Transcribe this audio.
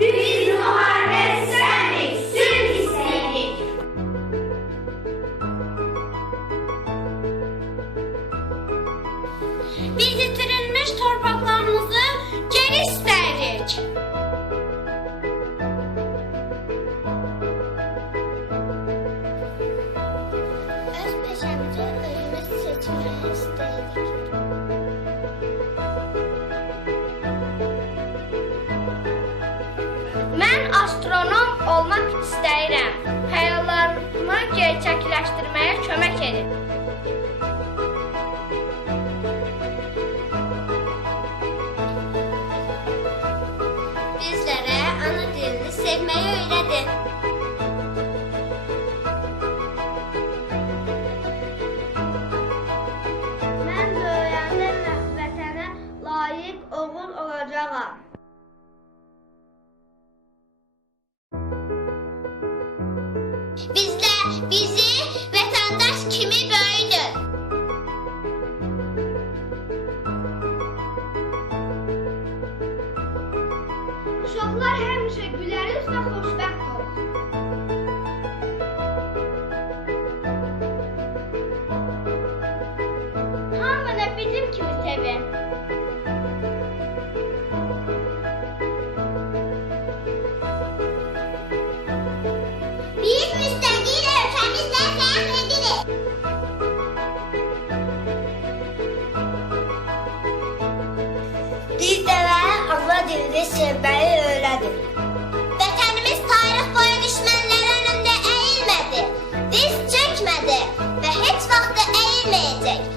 Biz müharibə istəmirik, sülh istəyirik. Biz itirilmiş torpaqlarımızı geri istəyirik. Öz peşəmizi özümüz seçməyi istəyirik. Mən astronom olmaq istəyirəm. Xəyallarımı gerçəkləşdirməyə kömək edin. Bizlərə ana dilini sevməyi öyrədin. Mən böyüyəndə vətənə layiq oğul olacağam. Bizi vətəndaş kimi böyüdün. Uşaqlar həmişə güləriz və xoşbəxt olsun. Hamını bizim kimi sevin. Biz müstəqil ölkəmizlə fəxr edirik. Bizlərə ana dilini sevməyi öyrədin. Vətənimiz tarix boyu düşmənlər önündə əyilmədi, diz çökmədi və heç vaxt da əyilməyəcək.